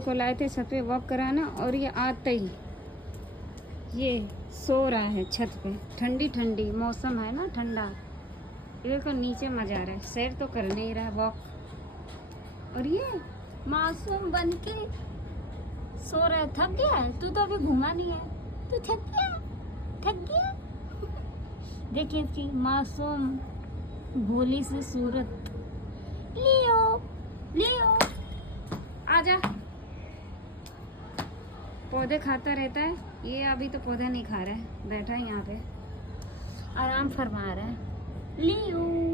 को लाए थे छत पे वॉक कराना और ये आते ही ये सो रहा है छत पे। ठंडी ठंडी मौसम है ना, ठंडा। ये देखो नीचे मजा आ रहा है, सैर तो कर नहीं रहा वॉक। और ये मासूम बन के सो रहा है। थक गया है तू, तो अभी घूमा नहीं है, तू थक गया, थक गया। देखिए इसकी मासूम भोली सी सूरत। लियो लियो आजा। पौधे खाता रहता है ये, अभी तो पौधा नहीं खा रहा है, बैठा है यहाँ पे आराम फरमा रहा है। लियो।